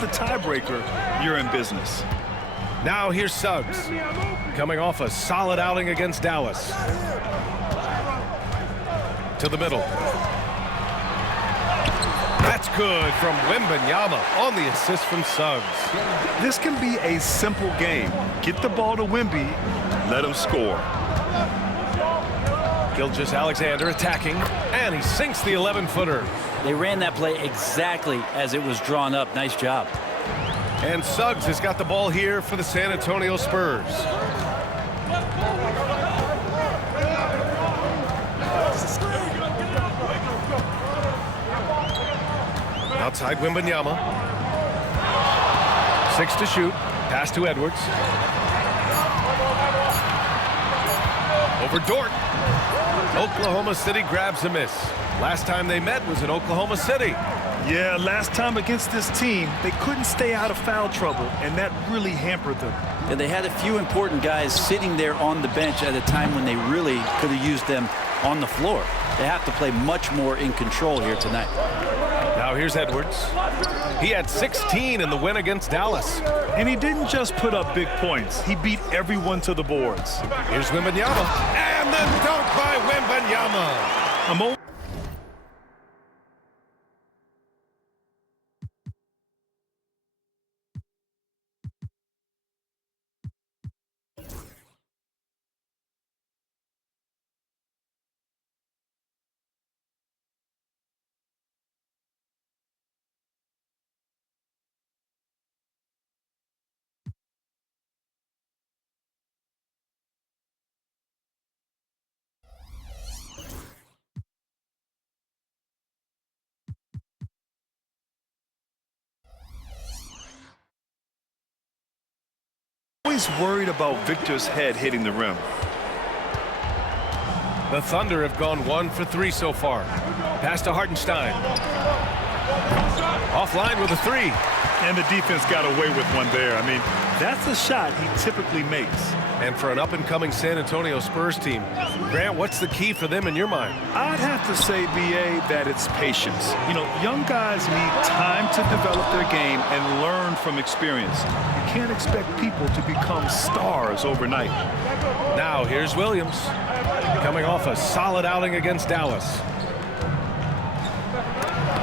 the tiebreaker, you're in business. Now here's Suggs, coming off a solid outing against Dallas. To the middle. That's good from MYNBA on the assist from Suggs. This can be a simple game. Get the ball to Wemby, let him score. Gilgeous-Alexander attacking, and he sinks the 11-footer. They ran that play exactly as it was drawn up. Nice job. And Suggs has got the ball here for the San Antonio Spurs. Outside MYNBA. 6 to shoot. Pass to Edwards. Over Dort. Oklahoma City grabs a miss. Last time they met was in Oklahoma City. Yeah, last time against this team, they couldn't stay out of foul trouble, and that really hampered them. And they had a few important guys sitting there on the bench at a time when they really could have used them on the floor. They have to play much more in control here tonight. Now here's Edwards. He had 16 in the win against Dallas. And he didn't just put up big points. He beat everyone to the boards. Here's MYNBA. And the dunk by MYNBA. Always worried about Victor's head hitting the rim. The Thunder have gone 1 for 3 so far. Pass to Hartenstein. Offline with a 3. And the defense got away with one there. I mean, that's a shot he typically makes. And for an up-and-coming San Antonio Spurs team, Grant, what's the key for them in your mind? I'd have to say, B.A., that it's patience. You know, young guys need time to develop their game and learn from experience. You can't expect people to become stars overnight. Now here's Williams, coming off a solid outing against Dallas.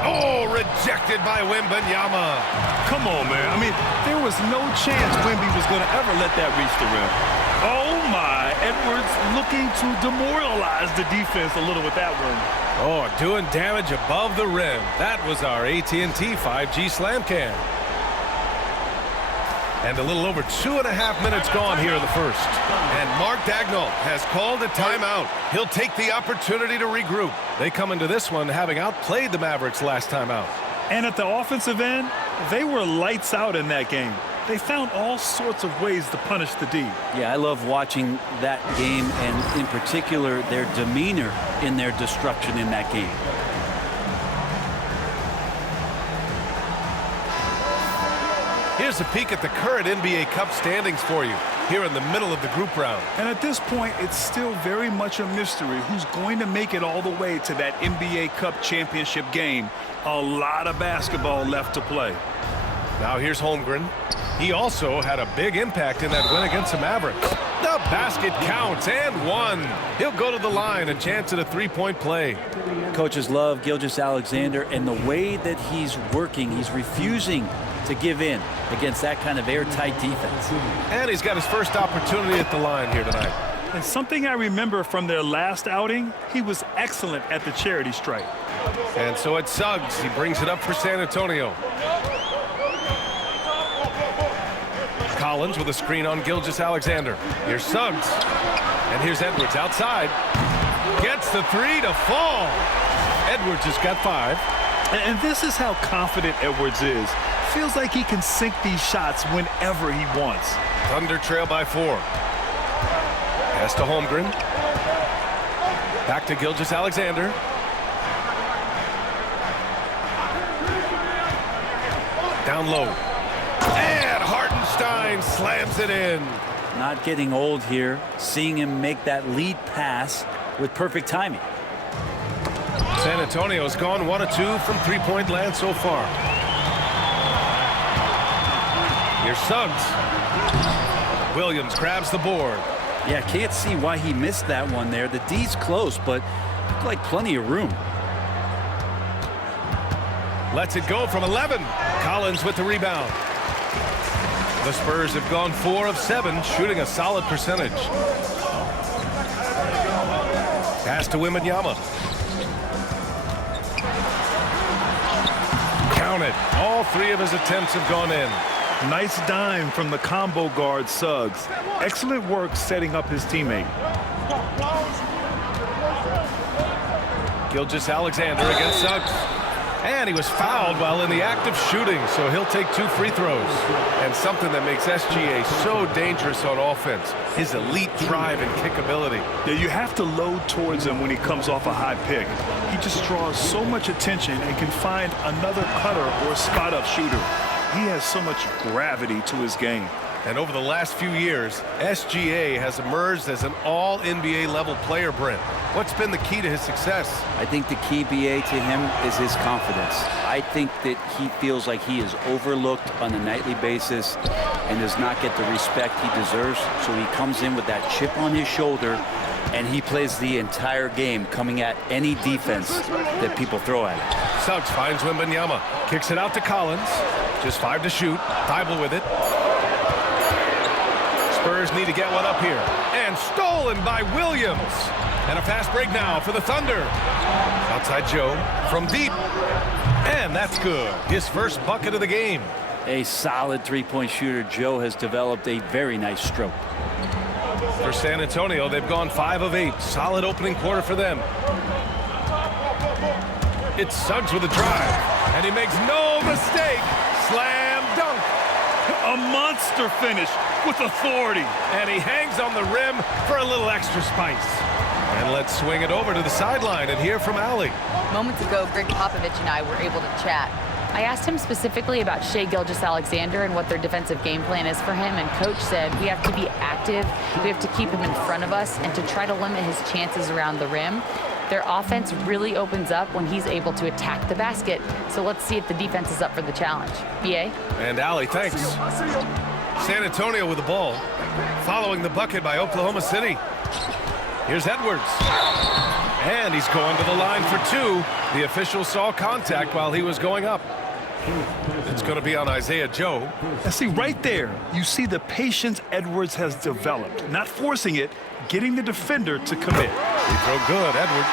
Oh, rejected by MYNBA. Come on, man. I mean, there was no chance Wemby was going to ever let that reach the rim. Oh, my. Edwards looking to demoralize the defense a little with that one. Oh, doing damage above the rim. That was our AT&T 5G slam cam. And a little over 2.5 minutes gone here in the first. And Mark Daigneault has called a timeout. He'll take the opportunity to regroup. They come into this one having outplayed the Mavericks last time out. And at the offensive end, they were lights out in that game. They found all sorts of ways to punish the D. Yeah, I love watching that game, and in particular, their demeanor in their destruction in that game. Here's a peek at the current NBA Cup standings for you here in the middle of the group round. And at this point, it's still very much a mystery who's going to make it all the way to that NBA Cup championship game. A lot of basketball left to play. Now here's Holmgren. He also had a big impact in that win against the Mavericks. The basket counts, and one. He'll go to the line, a chance at a three-point play. Coaches love Gilgeous-Alexander, and the way that he's working, he's refusing to give in against that kind of airtight defense. And he's got his first opportunity at the line here tonight. And something I remember from their last outing, he was excellent at the charity stripe. And so it's Suggs. He brings it up for San Antonio. Collins with a screen on Gilgeous-Alexander. Here's Suggs. And here's Edwards outside. Gets the three to fall. Edwards has got 5. And this is how confident Edwards is. Feels like he can sink these shots whenever he wants. Thunder trail by 4. Pass to Holmgren. Back to Gilgeous-Alexander. Down low. And Hartenstein slams it in. Not getting old here. Seeing him make that lead pass with perfect timing. San Antonio's gone 1 of 2 from three-point land so far. Here's Suggs. Williams grabs the board. Yeah, can't see why he missed that one there. The D's close, but looked like plenty of room. Lets it go from 11. Collins with the rebound. The Spurs have gone 4 of 7, shooting a solid percentage. Pass to MYNBA. Count it. All 3 of his attempts have gone in. Nice dime from the combo guard Suggs. Excellent work setting up his teammate. Gilgeous-Alexander against Suggs. And he was fouled while in the act of shooting, so he'll take 2 free throws. And something that makes SGA so dangerous on offense, his elite drive and kick ability. Yeah, you have to load towards him when he comes off a high pick. He just draws so much attention and can find another cutter or spot-up shooter. He has so much gravity to his game. And over the last few years, SGA has emerged as an all-NBA level player, Brent. What's been the key to his success? I think the key, BA, to him is his confidence. I think that he feels like he is overlooked on a nightly basis and does not get the respect he deserves. So he comes in with that chip on his shoulder, and he plays the entire game coming at any defense that people throw at him. Suggs finds MYNBA. Kicks it out to Collins. Just 5 to shoot. Thibault with it. Spurs need to get one up here. And stolen by Williams. And a fast break now for the Thunder. Outside Joe from deep. And that's good. His first bucket of the game. A solid three-point shooter. Joe has developed a very nice stroke. For San Antonio, they've gone 5 of 8. Solid opening quarter for them. It's Suggs with a drive. And he makes no mistake. Slam dunk. A monster finish with authority. And he hangs on the rim for a little extra spice. And let's swing it over to the sideline and hear from Allie. Moments ago, Greg Popovich and I were able to chat. I asked him specifically about Shai Gilgeous-Alexander and what their defensive game plan is for him, and Coach said we have to be active, we have to keep him in front of us, and to try to limit his chances around the rim. Their offense really opens up when he's able to attack the basket, so let's see if the defense is up for the challenge. BA? And Allie, thanks. San Antonio with the ball, following the bucket by Oklahoma City. Here's Edwards. And he's going to the line for 2. The official saw contact while he was going up. It's going to be on Isaiah Joe. And see, right there, you see the patience Edwards has developed. Not forcing it, getting the defender to commit. Free throw good, Edwards.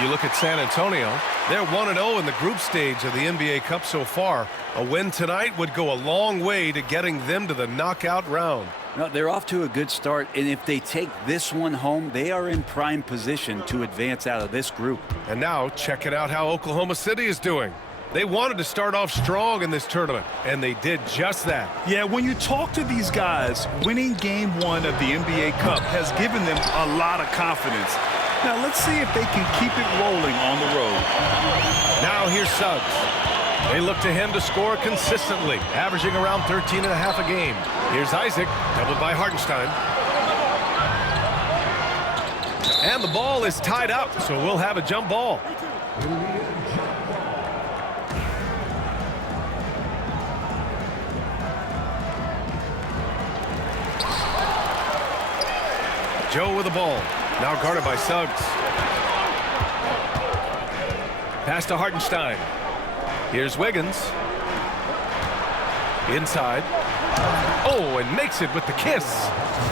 You look at San Antonio, they're 1-0 in the group stage of the NBA Cup so far. A win tonight would go a long way to getting them to the knockout round. No, they're off to a good start, and if they take this one home, they are in prime position to advance out of this group. And now, checking out how Oklahoma City is doing. They wanted to start off strong in this tournament, and they did just that. Yeah, when you talk to these guys, winning Game 1 of the NBA Cup has given them a lot of confidence. Now, let's see if they can keep it rolling on the road. Now, here's Suggs. They look to him to score consistently, averaging around 13.5 a game. Here's Isaac, doubled by Hartenstein. And the ball is tied up, so we'll have a jump ball. Joe with the ball, now guarded by Suggs. Pass to Hartenstein. Here's Wiggins. Inside. Oh, and makes it with the kiss.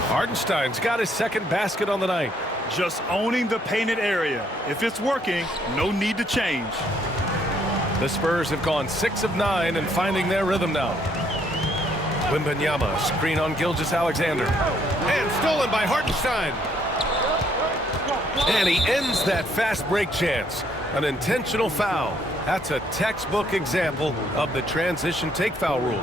Hartenstein's got his second basket on the night. Just owning the painted area. If it's working, no need to change. The Spurs have gone 6 of 9 and finding their rhythm now. MYNBA, screen on Gilgeous-Alexander. And stolen by Hartenstein. And he ends that fast break chance. An intentional foul. That's a textbook example of the transition take foul rule.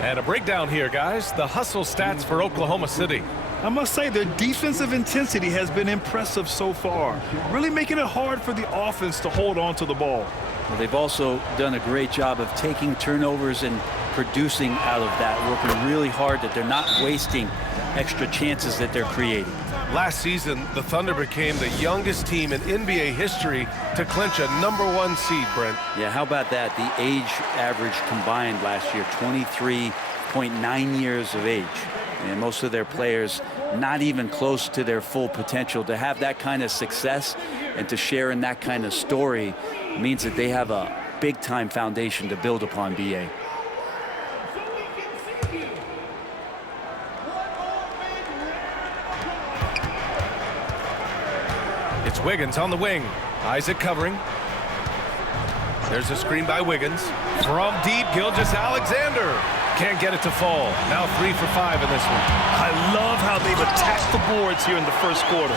And a breakdown here, guys. The hustle stats for Oklahoma City. I must say their defensive intensity has been impressive so far, really making it hard for the offense to hold on to the ball. Well, they've also done a great job of taking turnovers and producing out of that, working really hard that they're not wasting extra chances that they're creating. Last season, the Thunder became the youngest team in NBA history to clinch a #1 seed, Brent. Yeah, how about that? The age average combined last year, 23, point 9 years of age. And most of their players not even close to their full potential. To have that kind of success and to share in that kind of story means that they have a big-time foundation to build upon, B.A. It's Wiggins on the wing. Isaac covering. There's a screen by Wiggins. From deep, Gilgeous-Alexander. Can't get it to fall. Now 3 for 5 in this one. I love how they've attacked the boards here in the first quarter.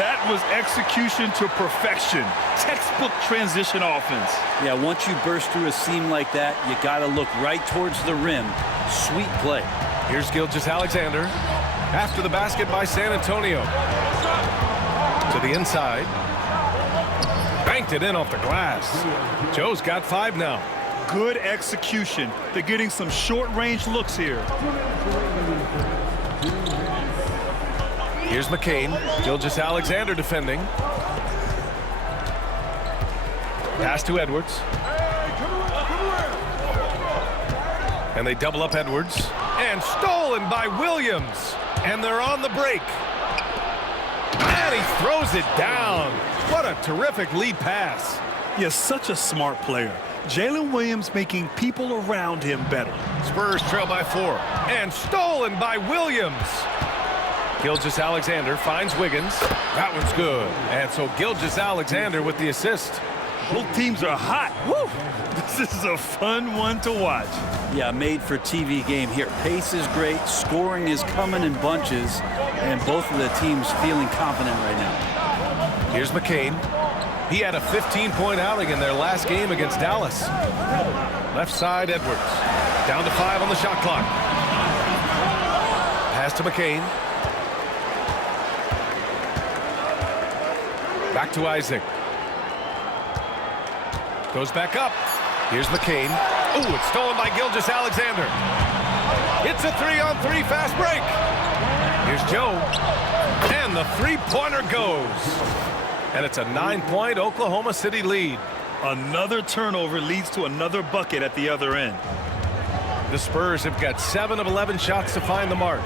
That was execution to perfection. Textbook transition offense. Yeah, once you burst through a seam like that, you got to look right towards the rim. Sweet play. Here's Gilgeous-Alexander. After the basket by San Antonio. To the inside. Banked it in off the glass. Joe's got 5 now. Good execution. They're getting some short-range looks here. Here's McCain. Gilgeous-Alexander defending. Pass to Edwards. And they double up Edwards. And stolen by Williams. And they're on the break. And he throws it down. What a terrific lead pass. He is such a smart player. Jalen Williams making people around him better. Spurs trail by 4. And stolen by Williams. Gilgeous-Alexander finds Wiggins. That one's good. And so Gilgeous-Alexander with the assist. Both teams are hot. Woo! This is a fun one to watch. Yeah, made for TV game here. Pace is great. Scoring is coming in bunches. And both of the teams feeling confident right now. Here's McCain. He had a 15-point outing in their last game against Dallas. Left side, Edwards. Down to 5 on the shot clock. Pass to McCain. Back to Isaac. Goes back up. Here's McCain. Ooh, it's stolen by Gilgeous-Alexander. It's a 3-on-3 fast break. Here's Joe. And the three-pointer goes. And it's a 9-point Oklahoma City lead. Another turnover leads to another bucket at the other end. The Spurs have got 7 of 11 shots to find the mark.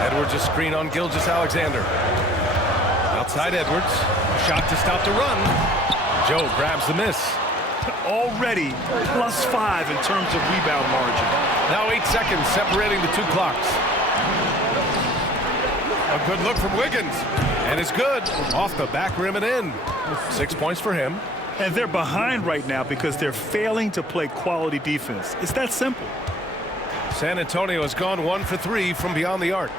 Edwards a screen on Gilgeous-Alexander. Outside Edwards. Shot to stop the run. Joe grabs the miss. Already +5 in terms of rebound margin. Now 8 seconds separating the 2 clocks. A good look from Wiggins. And it's good. Off the back rim and in. 6 points for him. And they're behind right now because they're failing to play quality defense. It's that simple. San Antonio has gone 1 for 3 from beyond the arc.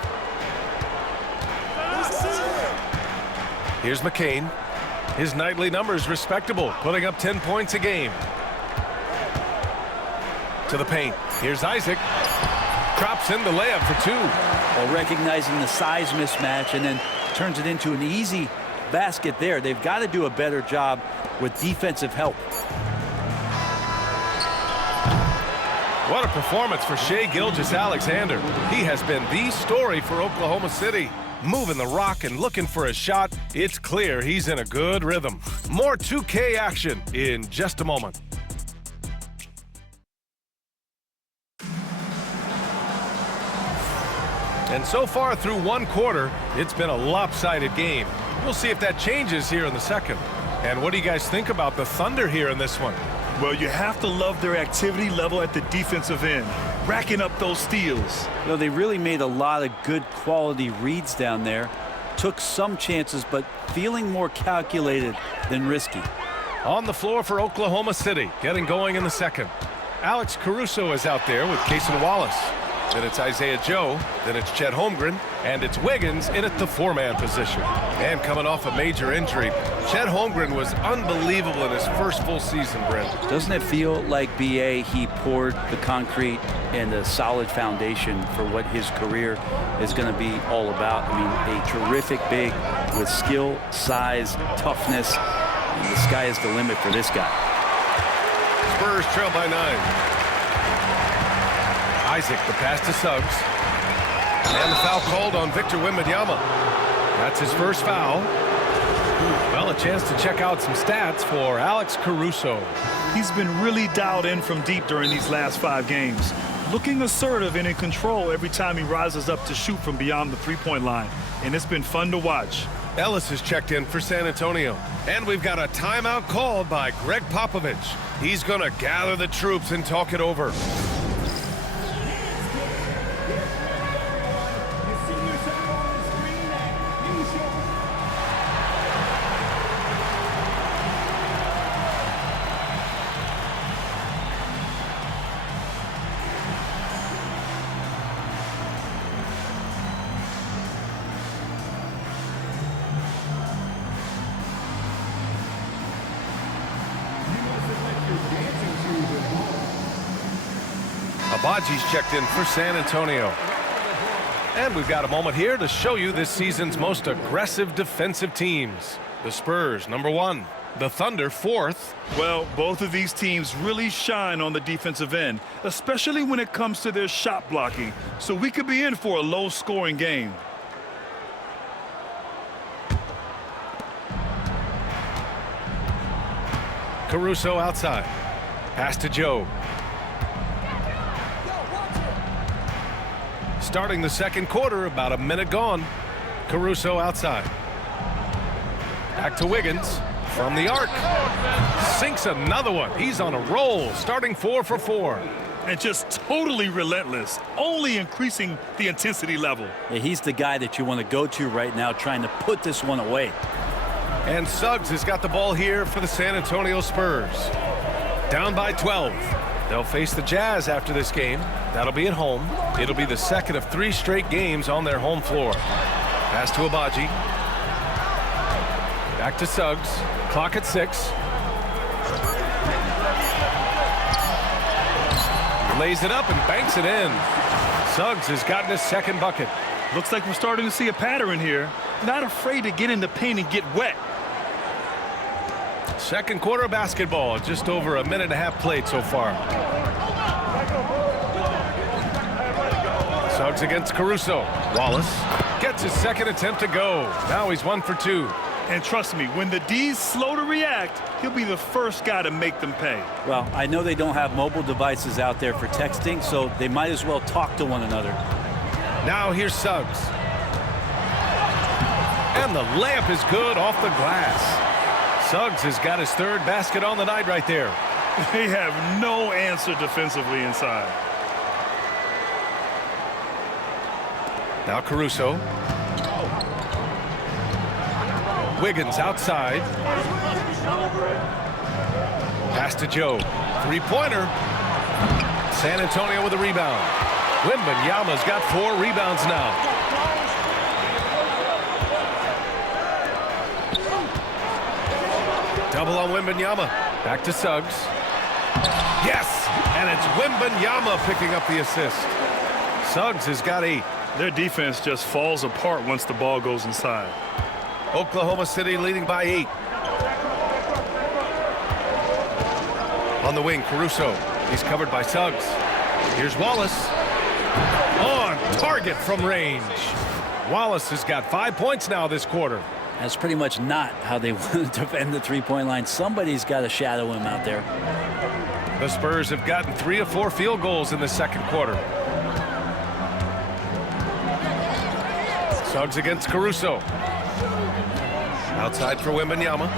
Here's McCain. His nightly numbers respectable, putting up 10 points a game. To the paint. Here's Isaac. Drops in the layup for 2. Well, recognizing the size mismatch and then turns it into an easy basket there. They've got to do a better job with defensive help. What a performance for Shai Gilgeous-Alexander. He has been the story for Oklahoma City. Moving the rock and looking for a shot. It's clear he's in a good rhythm. More 2K action in just a moment. And so far through 1 quarter, it's been a lopsided game. We'll see if that changes here in the second. And what do you guys think about the Thunder here in this one? Well, you have to love their activity level at the defensive end, racking up those steals. You know, they really made a lot of good quality reads down there. Took some chances, but feeling more calculated than risky. On the floor for Oklahoma City, getting going in the second. Alex Caruso is out there with Cason Wallace. Then it's Isaiah Joe, then it's Chet Holmgren, and it's Wiggins in at the 4-man position. And coming off a major injury, Chet Holmgren was unbelievable in his first full season, Brent. Doesn't it feel like, B.A., he poured the concrete and a solid foundation for what his career is going to be all about? I mean, a terrific big with skill, size, toughness. And the sky is the limit for this guy. Spurs trail by 9. Isaac, the pass to Suggs. And the foul called on Victor Wembanyama. That's his first foul. Well, a chance to check out some stats for Alex Caruso. He's been really dialed in from deep during these last 5 games. Looking assertive and in control every time he rises up to shoot from beyond the three-point line. And it's been fun to watch. Ellis has checked in for San Antonio. And we've got a timeout called by Greg Popovich. He's going to gather the troops and talk it over. Abaji's checked in for San Antonio. And we've got a moment here to show you this season's most aggressive defensive teams. The Spurs, #1. The Thunder, 4th. Well, both of these teams really shine on the defensive end, especially when it comes to their shot blocking. So we could be in for a low-scoring game. Caruso outside. Pass to Joe. Starting the second quarter, about a minute gone. Caruso outside. Back to Wiggins from the arc. Sinks another one. He's on a roll, starting 4 for 4. And just totally relentless, only increasing the intensity level. Yeah, he's the guy that you want to go to right now, trying to put this one away. And Suggs has got the ball here for the San Antonio Spurs. Down by 12. They'll face the Jazz after this game. That'll be at home. It'll be the second of 3 straight games on their home floor. Pass to Abaji. Back to Suggs. Clock at 6. Lays it up and banks it in. Suggs has gotten his second bucket. Looks like we're starting to see a pattern here. Not afraid to get in the paint and get wet. Second quarter basketball, just over a minute and a half played so far. Suggs against Caruso. Wallace gets his second attempt to go. Now he's 1 for 2. And trust me, when the D's slow to react, he'll be the first guy to make them pay. Well, I know they don't have mobile devices out there for texting, so they might as well talk to one another. Now here's Suggs. And the layup is good off the glass. Suggs has got his 3rd basket on the night right there. They have no answer defensively inside. Now Caruso. Wiggins outside. Pass to Joe. 3-pointer. San Antonio with a rebound. Wembanyama's got 4 rebounds now. Double on Wembanyama. Back to Suggs. Yes! And it's Wembanyama picking up the assist. Suggs has got 8. Their defense just falls apart once the ball goes inside. Oklahoma City leading by 8. On the wing, Caruso. He's covered by Suggs. Here's Wallace. On target from range. Wallace has got 5 points now this quarter. That's pretty much not how they want to defend the three-point line. Somebody's got to shadow him out there. The Spurs have gotten 3 of 4 field goals in the second quarter. Suggs against Caruso. Outside for Wembanyama.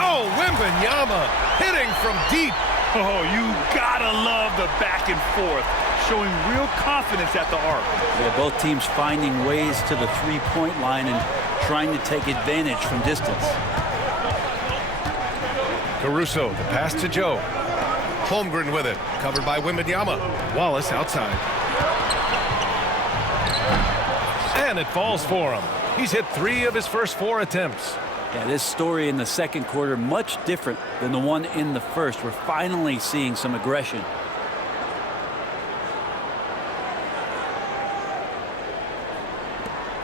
Oh, Wembanyama hitting from deep. Oh, you gotta love the back and forth, showing real confidence at the arc. Yeah, both teams finding ways to the three-point line and trying to take advantage from distance. Caruso, the pass to Joe. Holmgren with it, covered by Wembanyama. Wallace outside. And it falls for him. He's hit 3 of his first 4 attempts. Yeah, this story in the second quarter much different than the one in the first. We're finally seeing some aggression.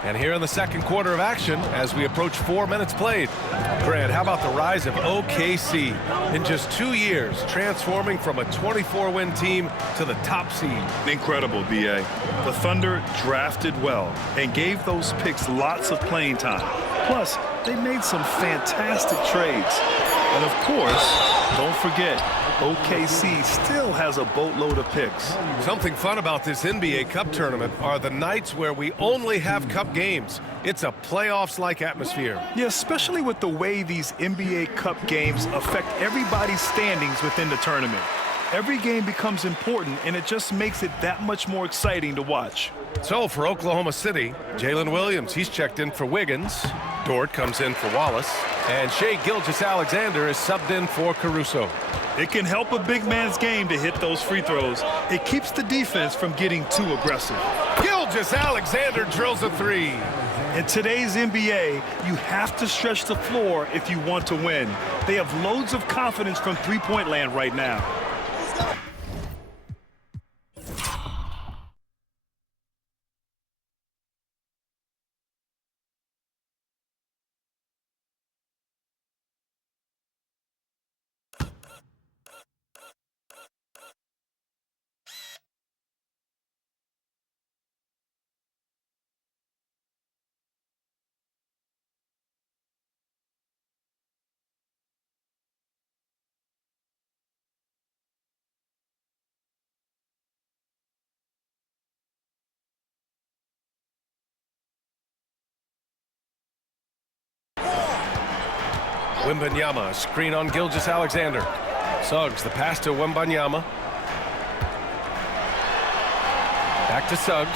And here in the second quarter of action, as we approach 4 minutes played. Grant, how about the rise of OKC? In just 2 years, transforming from a 24-win team to the top seed. Incredible, B.A. The Thunder drafted well and gave those picks lots of playing time. Plus, they made some fantastic trades. And of course, don't forget, OKC still has a boatload of picks. Something fun about this NBA Cup tournament are the nights where we only have Cup games. It's a playoffs-like atmosphere. Yeah, especially with the way these NBA Cup games affect everybody's standings within the tournament. Every game becomes important, and it just makes it that much more exciting to watch. So for Oklahoma City, Jalen Williams, he's checked in for Wiggins. Dort comes in for Wallace. And Shai Gilgeous-Alexander is subbed in for Caruso. It can help a big man's game to hit those free throws. It keeps the defense from getting too aggressive. Gilgeous-Alexander drills a three. In today's NBA, you have to stretch the floor if you want to win. They have loads of confidence from three-point land right now. Wembanyama, screen on Gilgeous-Alexander. Suggs, the pass to Wembanyama. Back to Suggs.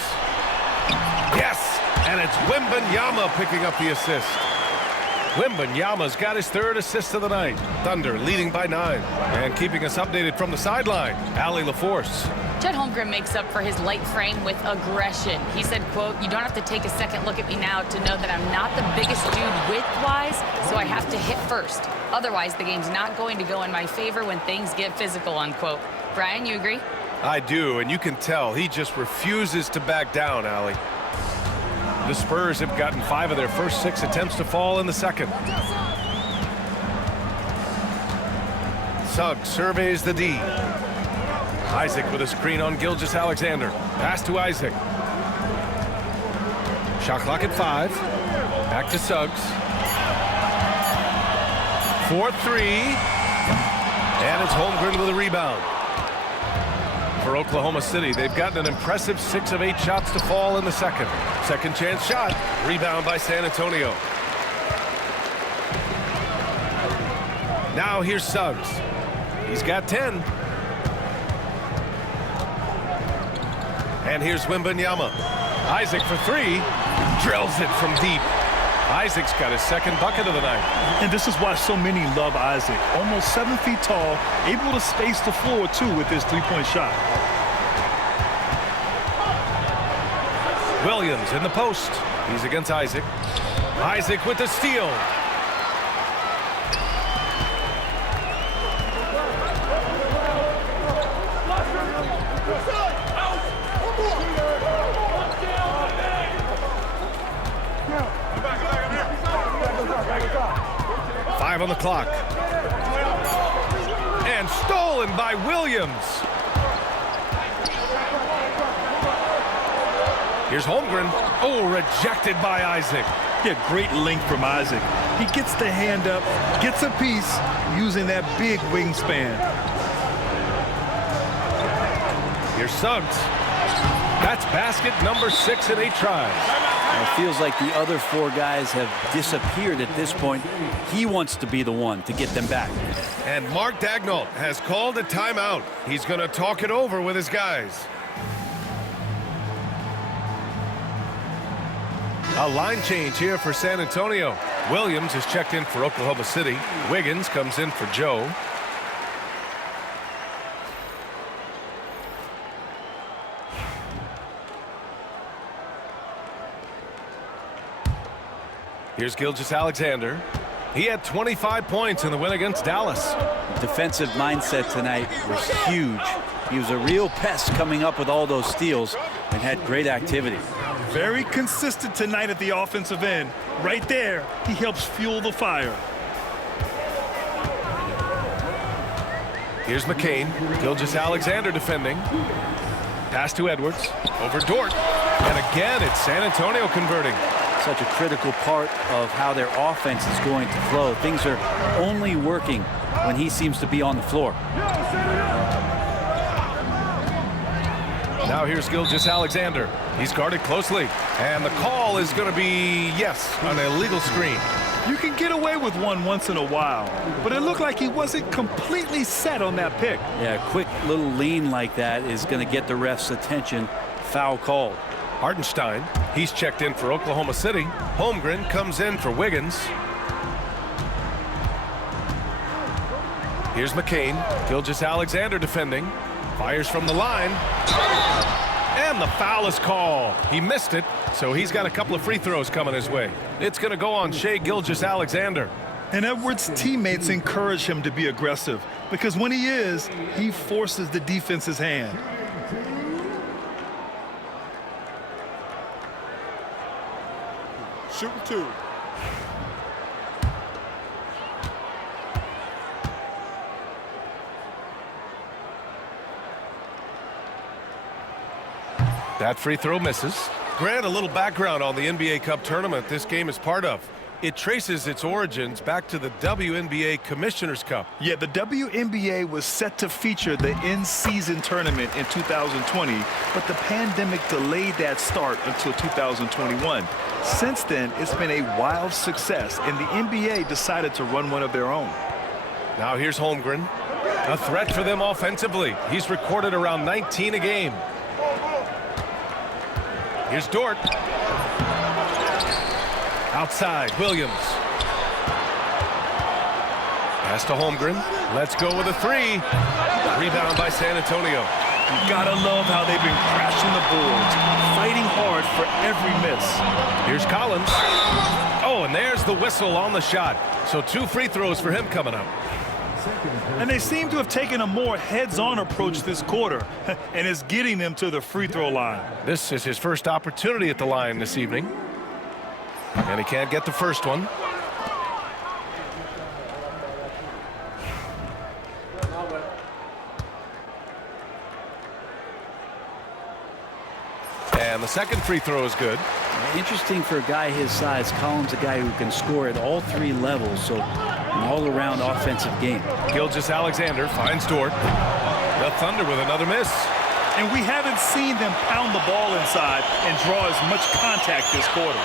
Yes! And it's Wembanyama picking up the assist. Wembanyama's got his third assist of the night. Thunder leading by 9. And keeping us updated from the sideline, Allie LaForce. Chet Holmgren makes up for his light frame with aggression. He said, quote, "You don't have to take a second look at me now to know that I'm not the biggest dude width-wise, so I have to hit first. Otherwise, the game's not going to go in my favor when things get physical," unquote. Brian, you agree? I do, and you can tell he just refuses to back down, Allie. The Spurs have gotten 5 of their first 6 attempts to fall in the second. Suggs surveys the D. Isaac with a screen on Gilgeous-Alexander. Pass to Isaac. Shot clock at 5. Back to Suggs. 4-3. And it's Holmgren with a rebound. For Oklahoma City, they've gotten an impressive 6 of 8 shots to fall in the second. Second chance shot. Rebound by San Antonio. Now here's Suggs. He's got 10. And here's Wembanyama. Isaac for 3. Drills it from deep. Isaac's got his second bucket of the night. And this is why so many love Isaac. Almost 7 feet tall, able to space the floor, too, with his three-point shot. Williams in the post. He's against Isaac. Isaac with the steal. On the clock. And stolen by Williams. Here's Holmgren. Oh, rejected by Isaac. Yeah, great length from Isaac. He gets the hand up, gets a piece using that big wingspan. Here's Suggs. That's basket number 6 in 8 tries. It feels like the other 4 guys have disappeared at this point. He wants to be the one to get them back. And Mark Daigneault has called a timeout. He's going to talk it over with his guys. A line change here for San Antonio. Williams is checked in for Oklahoma City. Wiggins comes in for Joe. Here's Gilgeous-Alexander. He had 25 points in the win against Dallas. Defensive mindset tonight was huge. He was a real pest coming up with all those steals and had great activity. Very consistent tonight at the offensive end. Right there, he helps fuel the fire. Here's McCain. Gilgeous-Alexander defending. Pass to Edwards. Over Dort. And again, it's San Antonio converting. such a critical part of how their offense is going to flow. Things are only working when he seems to be on the floor. Now here's Gilgeous-Alexander. He's guarded closely. And the call is going to be, yes, an illegal screen. You can get away with one once in a while, but it looked like he wasn't completely set on that pick. Yeah, a quick little lean like that is going to get the ref's attention. Foul called. Hartenstein, he's checked in for Oklahoma City. Holmgren comes in for Wiggins. Here's McCain. Gilgeous-Alexander defending. Fires from the line. And the foul is called. He missed it, so he's got a couple of free throws coming his way. It's going to go on Shai Gilgeous-Alexander. And Edwards' teammates encourage him to be aggressive because when he is, he forces the defense's hand. Shooting two. That free throw misses. Grant, a little background on the NBA Cup tournament this game is part of. It traces its origins back to the WNBA Commissioner's Cup. Yeah, the WNBA was set to feature the in-season tournament in 2020, but the pandemic delayed that start until 2021. Since then, it's been a wild success, and the NBA decided to run one of their own. Now here's Holmgren. A threat for them offensively. He's recorded around 19 a game. Here's Dort. Outside, Williams. Pass to Holmgren. Let's go with a three. Rebound by San Antonio. You gotta love how they've been crashing the boards, fighting hard for every miss. Here's Collins. Oh, and there's the whistle on the shot. So 2 free throws for him coming up. And they seem to have taken a more heads-on approach this quarter, and it's getting them to the free throw line. This is his first opportunity at the line this evening. And he can't get the first one. And the second free throw is good. Interesting for a guy his size. Collins, a guy who can score at all 3 levels, so an all-around offensive game. Gilgeous-Alexander finds Dort. The Thunder with another miss. And we haven't seen them pound the ball inside and draw as much contact this quarter.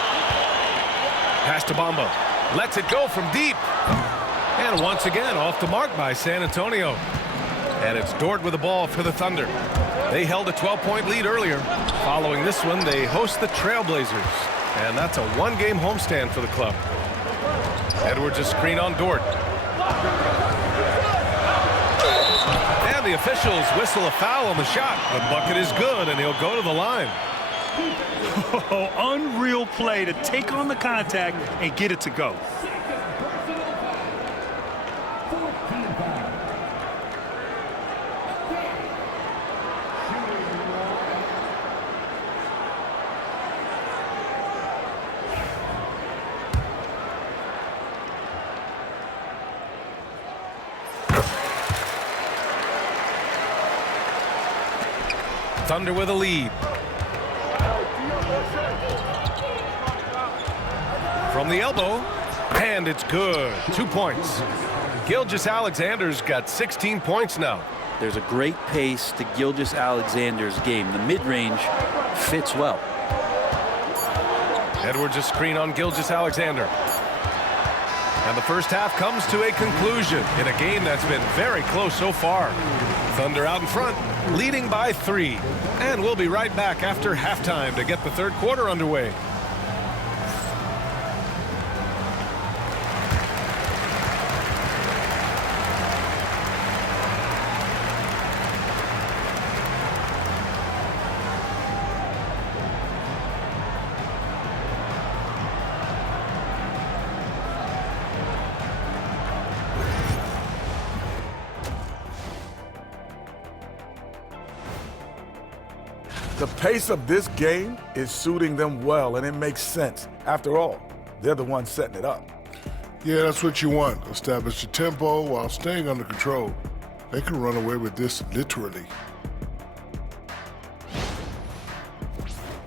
Pass to Bamba. Lets it go from deep. And once again, off the mark by San Antonio. And it's Dort with the ball for the Thunder. They held a 12-point lead earlier. Following this one, they host the Trailblazers. And that's a 1-game homestand for the club. Edwards a screen on Dort. And the officials whistle a foul on the shot. The bucket is good, and he'll go to the line. Oh, unreal play to take on the contact and get it to go. Thunder with a lead. From the elbow, and it's good. 2 points. Gilgeous-Alexander's got 16 points now. There's a great pace to Gilgeous-Alexander's game. The mid-range fits well. Edwards a screen on Gilgeous-Alexander. And the first half comes to a conclusion in a game that's been very close so far. Thunder out in front, leading by 3. And we'll be right back after halftime to get the third quarter underway. The pace of this game is suiting them well, and it makes sense. After all, they're the ones setting it up. Yeah, that's what you want. Establish the tempo while staying under control. They can run away with this literally.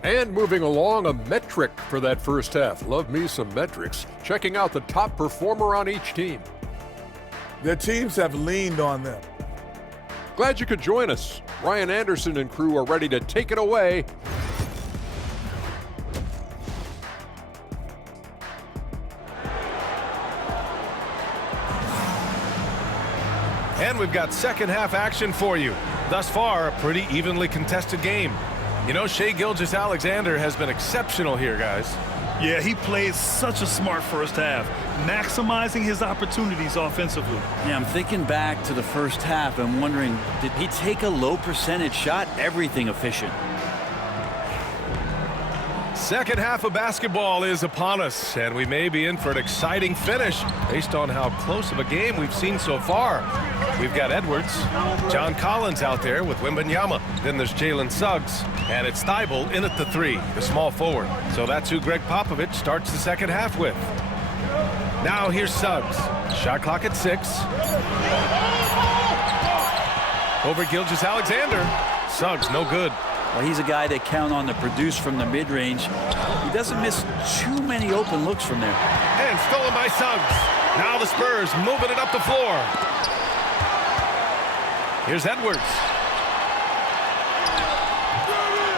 And moving along, a metric for that first half. Love me some metrics. Checking out the top performer on each team. Their teams have leaned on them. Glad you could join us. Ryan Anderson and crew are ready to take it away. And we've got second half action for you. Thus far, a pretty evenly contested game. You know, Shai Gilgeous-Alexander has been exceptional here, guys. Yeah, he played such a smart first half, maximizing his opportunities offensively. Yeah, I'm thinking back to the first half and wondering, did he take a low percentage shot? Everything efficient. Second half of basketball is upon us, and we may be in for an exciting finish based on how close of a game we've seen so far. We've got Edwards, John Collins out there with MYNBA. Then there's Jalen Suggs, and it's Thibault in at the 3, the small forward. So that's who Greg Popovich starts the second half with. Now here's Suggs. Shot clock at 6. Over Gilgeous-Alexander. Suggs, no good. Well, he's a guy that count on to produce from the mid-range. He doesn't miss too many open looks from there. And stolen by Suggs. Now the Spurs moving it up the floor. Here's Edwards.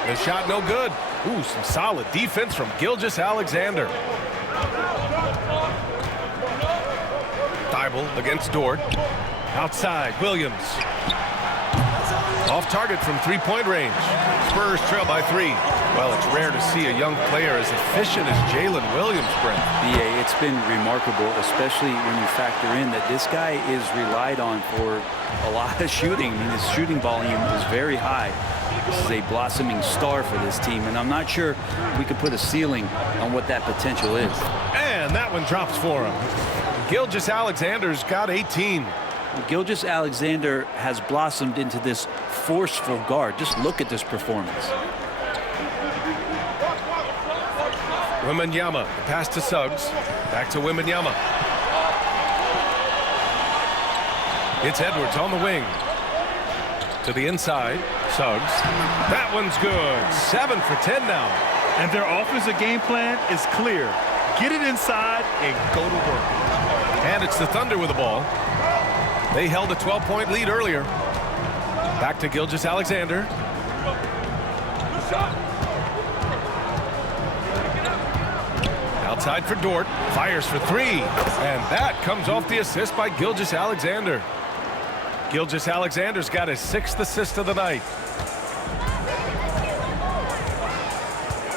The shot no good. Ooh, some solid defense from Gilgeous-Alexander. Thibault against Dort. Outside, Williams. Off target from three-point range. Spurs trail by 3. Well, it's rare to see a young player as efficient as Jalen Williams, Brent. BA, it's been remarkable, especially when you factor in that this guy is relied on for a lot of shooting. I mean, his shooting volume is very high. This is a blossoming star for this team, and I'm not sure we could put a ceiling on what that potential is. And that one drops for him. Gilgeous-Alexander's got 18. Gilgeous-Alexander has blossomed into this forceful guard. Just look at this performance. MYNBA, the pass to Suggs. Back to MYNBA. It's Edwards on the wing. To the inside, Suggs. That one's good. 7 for 10 now. And their offensive game plan is clear. Get it inside and go to work. And it's the Thunder with the ball. They held a 12-point lead earlier. Back to Gilgeous-Alexander. Outside for Dort. Fires for 3. And that comes off the assist by Gilgeous-Alexander. Gilgeous-Alexander's got his 6th assist of the night.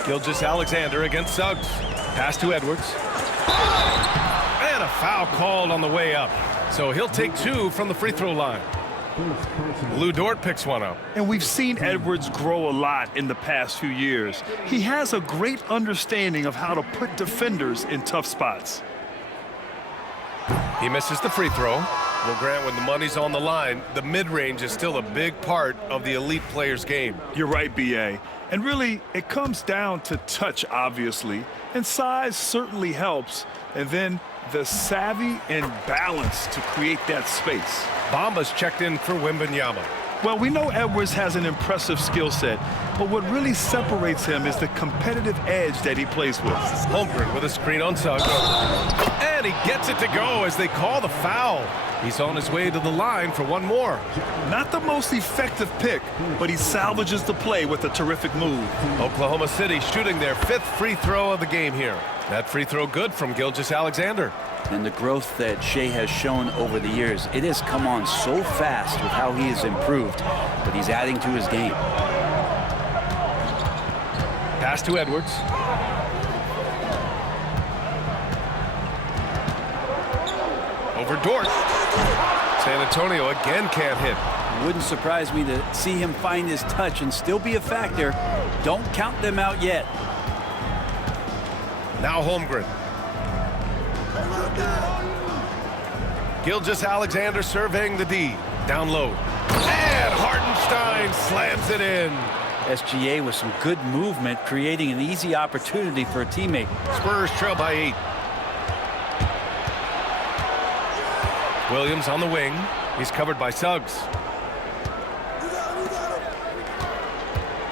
Gilgeous-Alexander against Suggs. Pass to Edwards. And a foul called on the way up. So he'll take 2 from the free throw line. Lou Dort picks one up. And we've seen Edwards grow a lot in the past few years. He has a great understanding of how to put defenders in tough spots. He misses the free throw. Well, Grant, when the money's on the line, the mid-range is still a big part of the elite player's game. You're right, B.A. And really, it comes down to touch, obviously. And size certainly helps. And then the savvy and balance to create that space. Bamba's checked in for MYNBA. Well, we know Edwards has an impressive skill set, but what really separates him is the competitive edge that he plays with. Holmgren with a screen on Suggs. And he gets it to go as they call the foul. He's on his way to the line for one more. Not the most effective pick, but he salvages the play with a terrific move. Oklahoma City shooting their 5th free throw of the game here. That free throw good from Gilgeous-Alexander. And the growth that Shai has shown over the years, it has come on so fast with how he has improved, but he's adding to his game. Pass to Edwards. Over Dort. San Antonio again can't hit. Wouldn't surprise me to see him find his touch and still be a factor. Don't count them out yet. Now Holmgren. Gilgeous-Alexander surveying the D. Down low. And Hartenstein slams it in. SGA with some good movement, creating an easy opportunity for a teammate. Spurs trail by 8. Williams on the wing. He's covered by Suggs.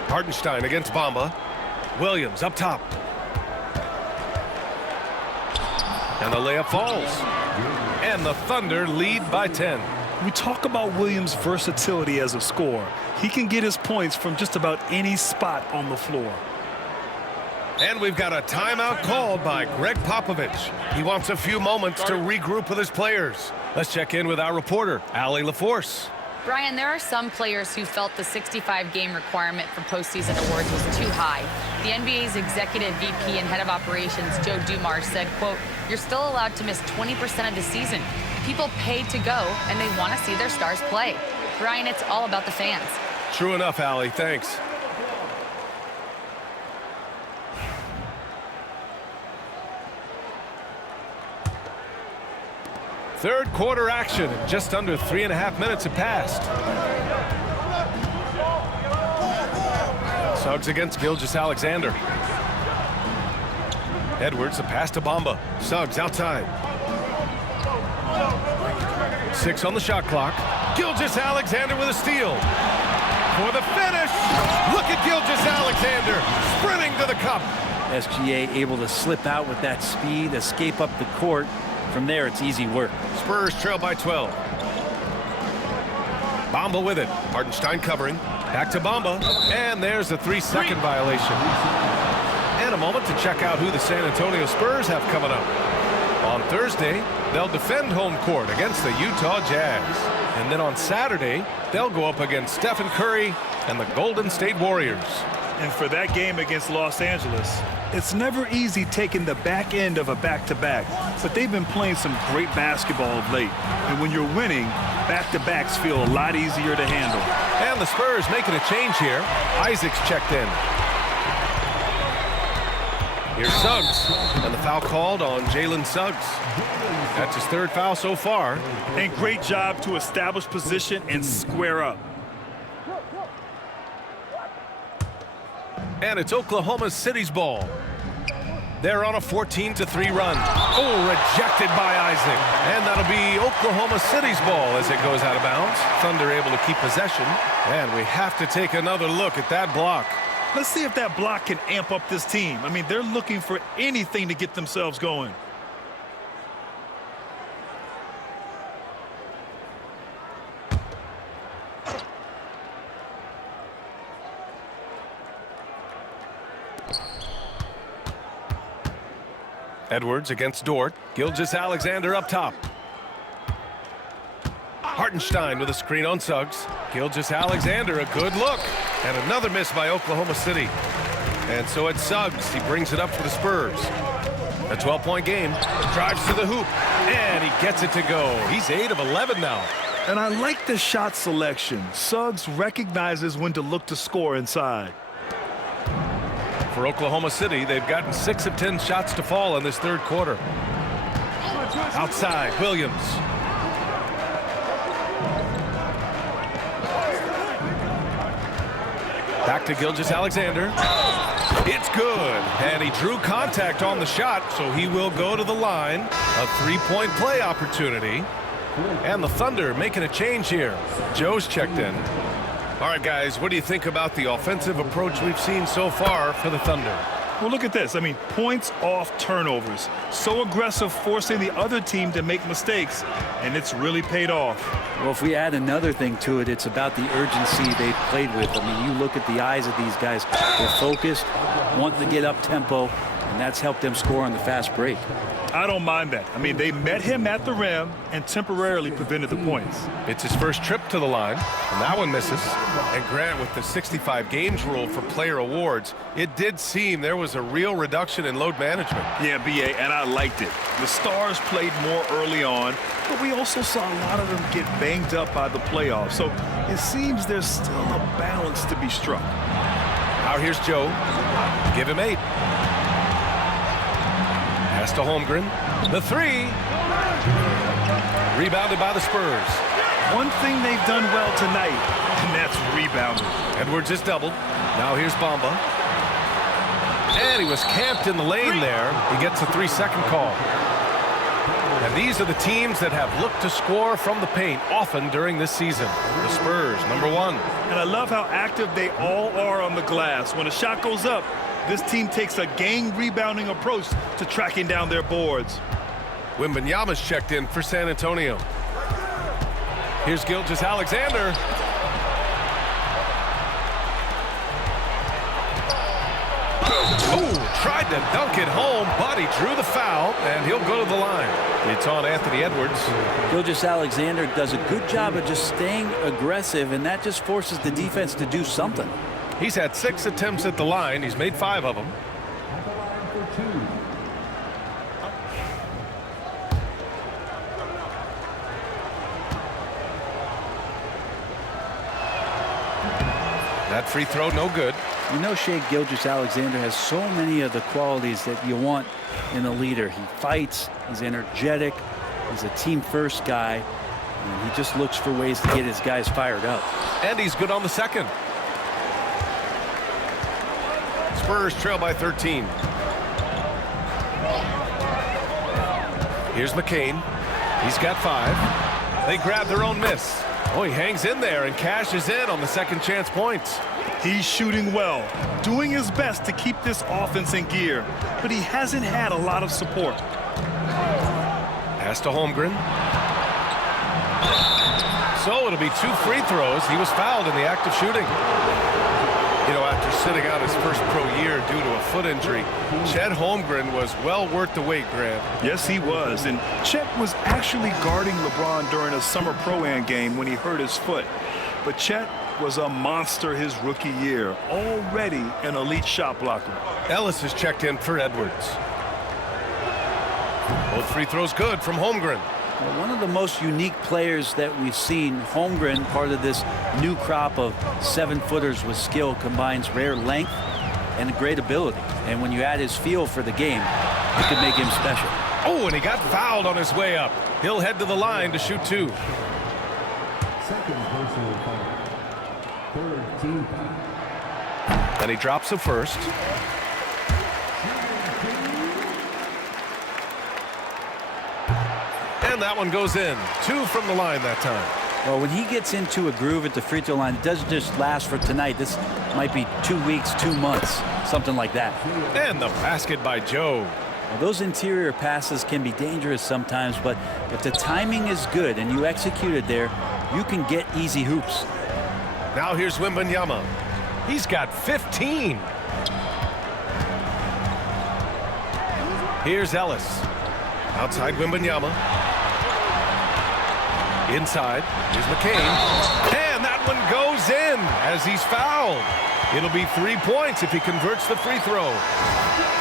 Hartenstein against Bamba. Williams up top. And the layup falls. And the Thunder lead by 10. We talk about Williams' versatility as a scorer. He can get his points from just about any spot on the floor. And we've got a timeout called by Greg Popovich. He wants a few moments to regroup with his players. Let's check in with our reporter, Allie LaForce. Brian, there are some players who felt the 65-game requirement for postseason awards was too high. The NBA's executive VP and head of operations, Joe Dumars, said, quote, "You're still allowed to miss 20% of the season. People paid to go, and they want to see their stars play." Brian, it's all about the fans. True enough, Allie. Thanks. Third quarter action. Just under 3.5 minutes have passed. Suggs against Gilgeous-Alexander. Edwards, a pass to Bamba. Suggs outside. 6 on the shot clock. Gilgeous-Alexander with a steal. For the finish. Look at Gilgeous-Alexander sprinting to the cup. SGA able to slip out with that speed, escape up the court. From there, it's easy work. Spurs trail by 12. Bamba with it. Hartenstein covering. Back to Bamba. And there's a 3-second violation. And a moment to check out who the San Antonio Spurs have coming up. On Thursday, they'll defend home court against the Utah Jazz. And then on Saturday, they'll go up against Stephen Curry and the Golden State Warriors. And for that game against Los Angeles, it's never easy taking the back end of a back-to-back, but they've been playing some great basketball of late. And when you're winning, back-to-backs feel a lot easier to handle. And the Spurs making a change here. Isaac's checked in. Here's Suggs, and the foul called on Jalen Suggs. That's his 3rd foul so far. And great job to establish position and square up. And it's Oklahoma City's ball. They're on a 14-3 run. Oh, rejected by Isaac. And that'll be Oklahoma City's ball as it goes out of bounds. Thunder able to keep possession. And we have to take another look at that block. Let's see if that block can amp up this team. I mean, they're looking for anything to get themselves going. Edwards against Dort. Gilgeous-Alexander up top. Hartenstein with a screen on Suggs. Gilgeous-Alexander, a good look. And another miss by Oklahoma City. And so it's Suggs. He brings it up for the Spurs. A 12-point game. Drives to the hoop. And he gets it to go. He's 8 of 11 now. And I like the shot selection. Suggs recognizes when to look to score inside. For Oklahoma City, they've gotten 6 of 10 shots to fall in this 3rd quarter. Outside, Williams. Back to Gilgeous-Alexander. It's good. And he drew contact on the shot, so he will go to the line. A 3-point play opportunity. And the Thunder making a change here. Joe's checked in. All right, guys, what do you think about the offensive approach we've seen so far for the Thunder? Well, look at this. I mean, points off turnovers. So aggressive, forcing the other team to make mistakes, and it's really paid off. Well, if we add another thing to it, it's about the urgency they've played with. I mean, you look at the eyes of these guys. They're focused, wanting to get up tempo, and that's helped them score on the fast break. I don't mind that. I mean, they met him at the rim and temporarily prevented the points. It's his first trip to the line, and that one misses. And Grant, with the 65 games rule for player awards, it did seem there was a real reduction in load management. Yeah, BA, and I liked it. The Stars played more early on, but we also saw a lot of them get banged up by the playoffs. So it seems there's still a balance to be struck. Now here's Joe. Give him 8. Pass to Holmgren. The 3. Rebounded by the Spurs. One thing they've done well tonight, and that's rebounding. Edwards is doubled. Now here's Bamba. And he was camped in the lane there. He gets a 3-second call. And these are the teams that have looked to score from the paint often during this season. The Spurs, number 1. And I love how active they all are on the glass. When a shot goes up, this team takes a gang rebounding approach to tracking down their boards. Wembanyama's checked in for San Antonio. Here's Gilgeous-Alexander. Oh, tried to dunk it home, but he drew the foul, and he'll go to the line. It's on Anthony Edwards. Gilgeous-Alexander does a good job of just staying aggressive, and that just forces the defense to do something. He's had 6 attempts at the line. He's made 5 of them. That free throw, no good. You know, Shai Gilgeous-Alexander has so many of the qualities that you want in a leader. He fights, he's energetic, he's a team-first guy, and he just looks for ways to get his guys fired up. And he's good on the second. Spurs trail by 13. Here's McCain. He's got 5. They grab their own miss. Oh, he hangs in there and cashes in on the second chance points. He's shooting well, doing his best to keep this offense in gear, but he hasn't had a lot of support. Pass to Holmgren. So it'll be 2 free throws. He was fouled in the act of shooting. You know, after sitting out his first pro year due to a foot injury, Chet Holmgren was well worth the wait, Grant. Yes, he was. And Chet was actually guarding LeBron during a summer Pro-Am game when he hurt his foot. But Chet was a monster his rookie year, already an elite shot blocker. Ellis is checked in for Edwards. Both free throws good from Holmgren. Well, one of the most unique players that we've seen, Holmgren, part of this new crop of 7-footers with skill, combines rare length and great ability. And when you add his feel for the game, it could make him special. Oh, and he got fouled on his way up. He'll head to the line to shoot 2. Second personal foul. Third team foul. And he drops the first. And that one goes in. 2 from the line that time. Well, when he gets into a groove at the free throw line, it doesn't just last for tonight. This might be 2 weeks, 2 months, something like that. And the basket by Joe. Well, those interior passes can be dangerous sometimes, but if the timing is good and you execute it there, you can get easy hoops. Now here's Wembanyama. He's got 15. Here's Ellis. Outside Wembanyama. Inside. Here's McCain. And that one goes in as he's fouled. It'll be 3 points if he converts the free throw.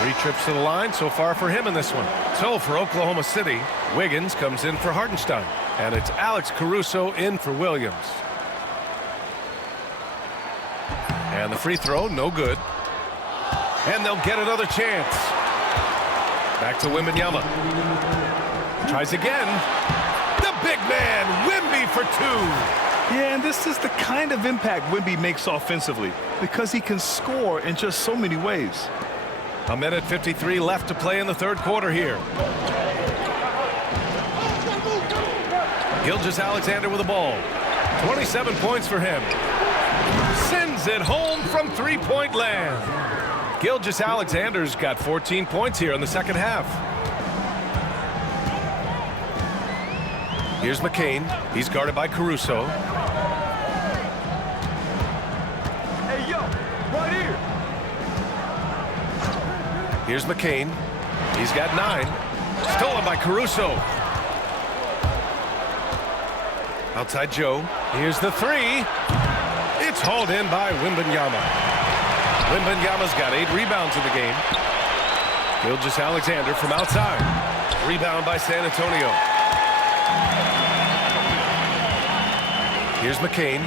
3 trips to the line so far for him in this one. So for Oklahoma City, Wiggins comes in for Hartenstein. And it's Alex Caruso in for Williams. And the free throw, no good. And they'll get another chance. Back to Wembanyama. Tries again. The big man, Wemby for 2. Yeah, and this is the kind of impact Wemby makes offensively because he can score in just so many ways. 1:53 left to play in the third quarter here. Gilgeous-Alexander with the ball. 27 points for him. Sends it home from three-point land. Gilgeous-Alexander's got 14 points here in the second half. Here's McCain. He's guarded by Caruso. Hey, yo, right here. Here's McCain. He's got 9. Stolen by Caruso. Outside Joe. Here's the 3. It's hauled in by Wembanyama. Wembanyama's got 8 rebounds in the game. Gilgeous-Alexander from outside. Rebound by San Antonio. Here's McCain.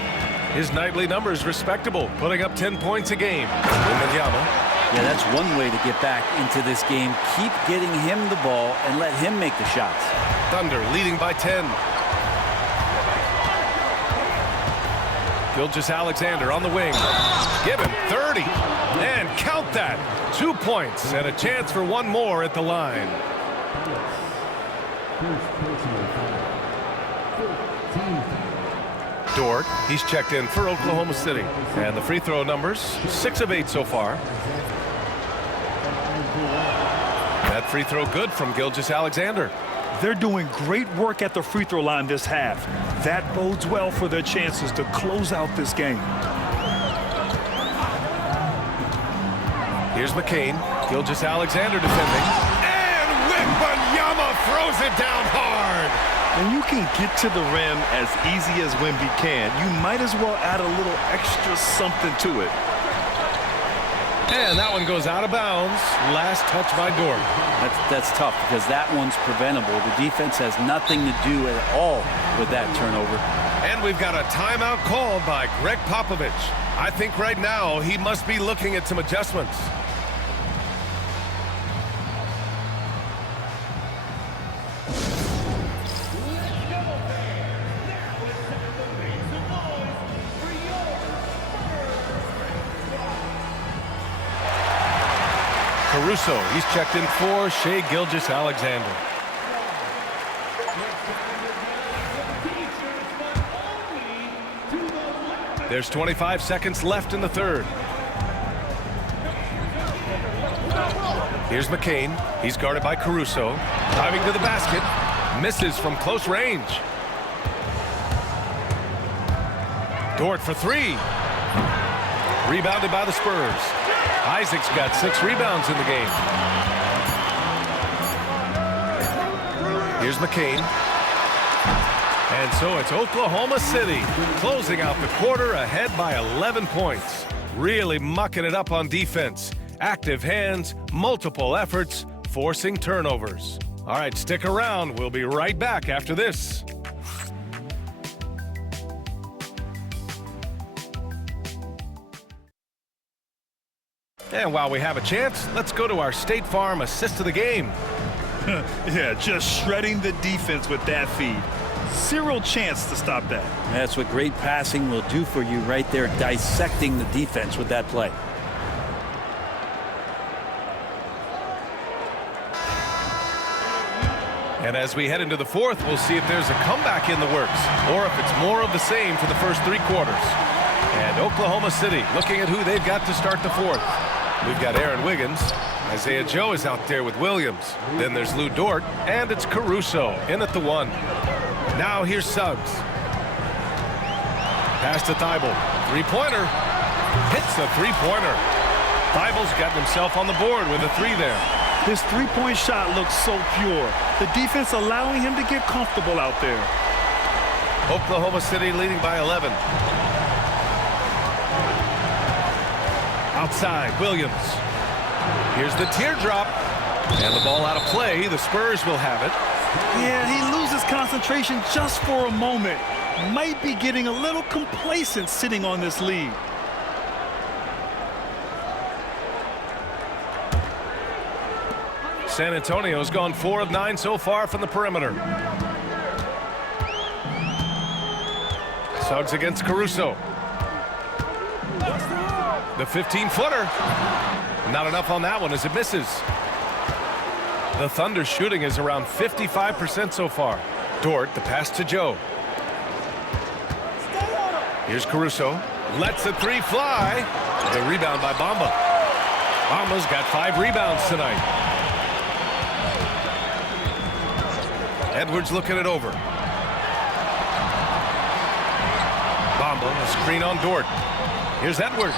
His nightly numbers respectable, putting up 10 points a game. Wembanyama. Yeah, that's one way to get back into this game. Keep getting him the ball and let him make the shots. Thunder leading by 10. Gilgeous-Alexander on the wing. Give him 30. And count that. 2 points and a chance for one more at the line. First personal foul. 15 foul. Dort, he's checked in for Oklahoma City. And the free throw numbers, 6 of 8 so far. That free throw good from Gilgeous-Alexander. They're doing great work at the free throw line this half. That bodes well for their chances to close out this game. Here's McCain. Gilgeous-Alexander defending. And Wembanyama throws it down hard. When you can get to the rim as easy as Wemby can, you might as well add a little extra something to it. And that one goes out of bounds. Last touch by Dort. That's tough because that one's preventable. The defense has nothing to do at all with that turnover. And we've got a timeout called by Greg Popovich. I think right now he must be looking at some adjustments. Caruso, he's checked in for Shai Gilgeous-Alexander. There's 25 seconds left in the third. Here's McCain. He's guarded by Caruso. Diving to the basket. Misses from close range. Dort for three. Rebounded by the Spurs. Isaac's got 6 rebounds in the game. Here's McCain. And so it's Oklahoma City closing out the quarter ahead by 11 points. Really mucking it up on defense. Active hands, multiple efforts, forcing turnovers. All right, stick around. We'll be right back after this. And while we have a chance, let's go to our State Farm assist of the game. Yeah, just shredding the defense with that feed. Zero chance to stop that. That's what great passing will do for you right there, dissecting the defense with that play. And as we head into the fourth, we'll see if there's a comeback in the works or if it's more of the same for the first 3 quarters. And Oklahoma City looking at who they've got to start the fourth. We've got Aaron Wiggins. Isaiah Joe is out there with Williams. Then there's Lou Dort, and it's Caruso in at the 1. Now here's Suggs. Pass to Thibault. Three-pointer. Hits the three-pointer. Thibault's gotten himself on the board with a 3 there. His three-point shot looks so pure. The defense allowing him to get comfortable out there. Oklahoma City leading by 11. Outside, Williams. Here's the teardrop. And the ball out of play. The Spurs will have it. Yeah, he loses concentration just for a moment. Might be getting a little complacent sitting on this lead. San Antonio's gone 4 of 9 so far from the perimeter. Suggs against Caruso. The 15-footer. Not enough on that one as it misses. The Thunder shooting is around 55% so far. Dort, the pass to Joe. Here's Caruso. Lets the 3 fly. The rebound by Bamba. Bamba's got 5 rebounds tonight. Edwards looking it over. Bamba, a screen on Dort. Here's Edwards.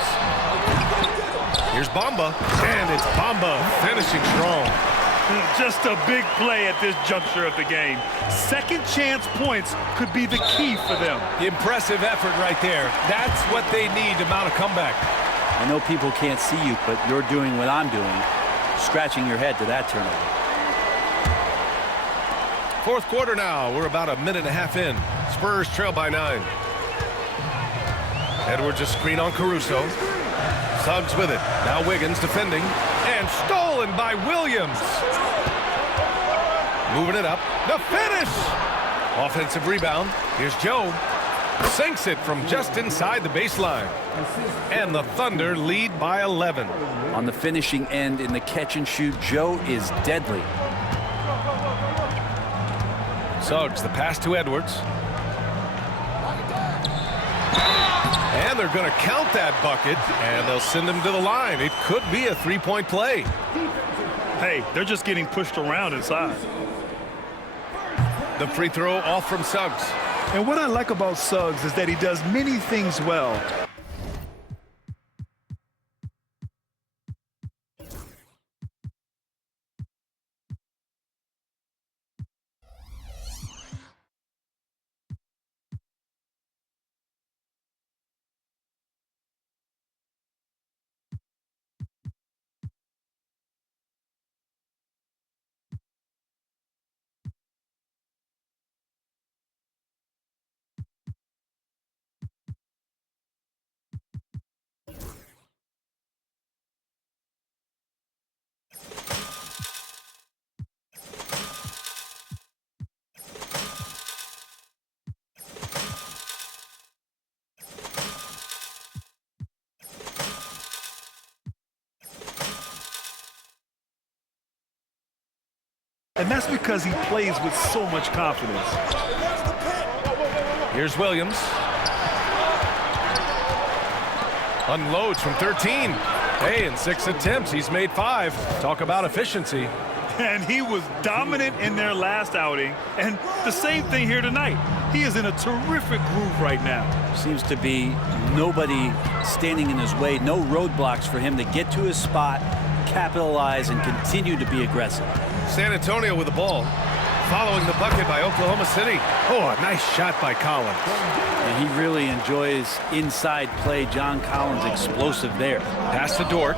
Here's Bamba. And it's Bamba finishing strong. Just a big play at this juncture of the game. Second chance points could be the key for them. Impressive effort right there. That's what they need to mount a comeback. I know people can't see you, but you're doing what I'm doing, scratching your head to that turnover. Fourth quarter now. We're about a minute and a half in. Spurs trail by 9. Edwards a screen on Caruso. Suggs with it. Now Wiggins defending. And stolen by Williams. Moving it up. The finish! Offensive rebound. Here's Joe. Sinks it from just inside the baseline. And the Thunder lead by 11. On the finishing end in the catch and shoot, Joe is deadly. Suggs, the pass to Edwards. And they're going to count that bucket, and they'll send him to the line. It could be a three-point play. Hey, they're just getting pushed around inside. The free throw off from Suggs. And what I like about Suggs is that he does many things well. And that's because he plays with so much confidence. Here's Williams. Unloads from 13. Hey, in 6 attempts, he's made 5. Talk about efficiency. And he was dominant in their last outing. And the same thing here tonight. He is in a terrific groove right now. Seems to be nobody standing in his way. No roadblocks for him to get to his spot, capitalize, and continue to be aggressive. San Antonio with the ball. Following the bucket by Oklahoma City. Oh, a nice shot by Collins. And he really enjoys inside play. John Collins explosive there. Pass to Dort.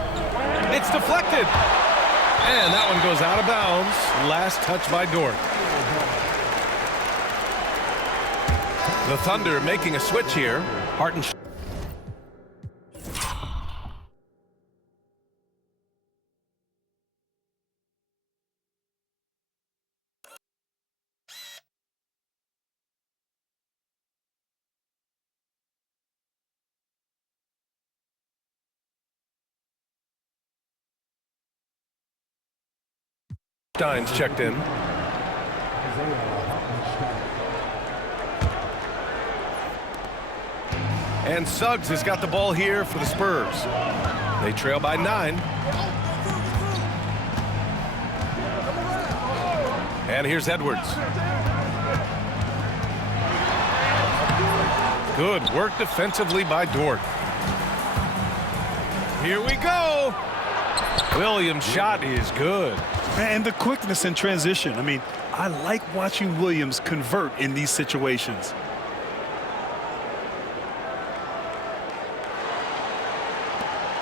It's deflected. And that one goes out of bounds. Last touch by Dort. The Thunder making a switch here. Hartenstein. Stein's checked in. And Suggs has got the ball here for the Spurs. They trail by 9. And here's Edwards. Good work defensively by Dort. Here we go. Williams' shot is good. And the quickness in transition. I mean, I like watching Williams convert in these situations.